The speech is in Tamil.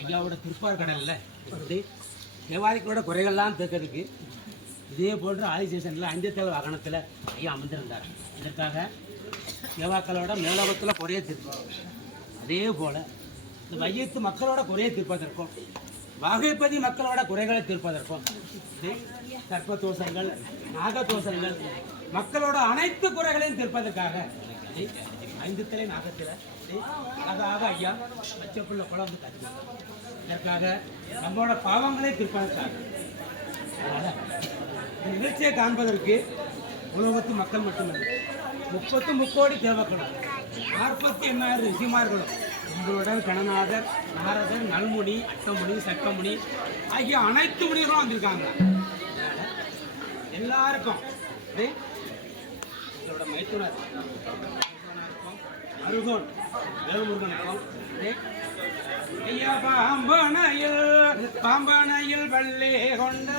ஐயாவோட திருப்பார் கடல்ல தேவாதிகளோட குறைகள்லாம் தீர்க்கறதுக்கு இதே போன்ற ஆதி சேஷனில் அஞ்சத்தேவ வாகனத்தில் ஐயா அமர்ந்திருந்தார். இதற்காக தேவாக்களோட மேலோகத்தில் குறைய தீர்ப்பார் அதே போல் இந்த வையத்து மக்களோட குறையை தீர்ப்பதற்கும் வாகைப்பதி மக்களோட குறைகளை தீர்ப்பதற்கும் இது சர்ப்ப தோஷங்கள் நாக தோஷங்கள் மக்களோட அனைத்து குறைகளையும் தீர்ப்பதற்காக ஐந்து தலை நாகத்தில் இது அதாக ஐயா பச்சைப்புள்ள குழம்பு கட்டி இதற்காக நம்மளோட பாவங்களே திருப்பதற்காக அதனால இந்த நிகழ்ச்சியை காண்பதற்கு உலகத்து மக்கள் மட்டுமல்ல முப்பத்து முக்கோடி தேவக்களும் நாற்பத்தி எண்ணாயிரம் ரிஷிமார்களும் உங்களுடன் கணநாதர் நாரதர் நல்முனி அட்டமுனி சட்டமுனி ஆகிய அனைத்து முனிகளும் வந்திருக்காங்க. அதனால எல்லாருக்கும் இதோட எங்களோட இருக்கும் அருகோன் வேலுமுருகனுக்கும் இது ஐயா பாம்பனையில் பாம்பனையில் பள்ளி கொண்ட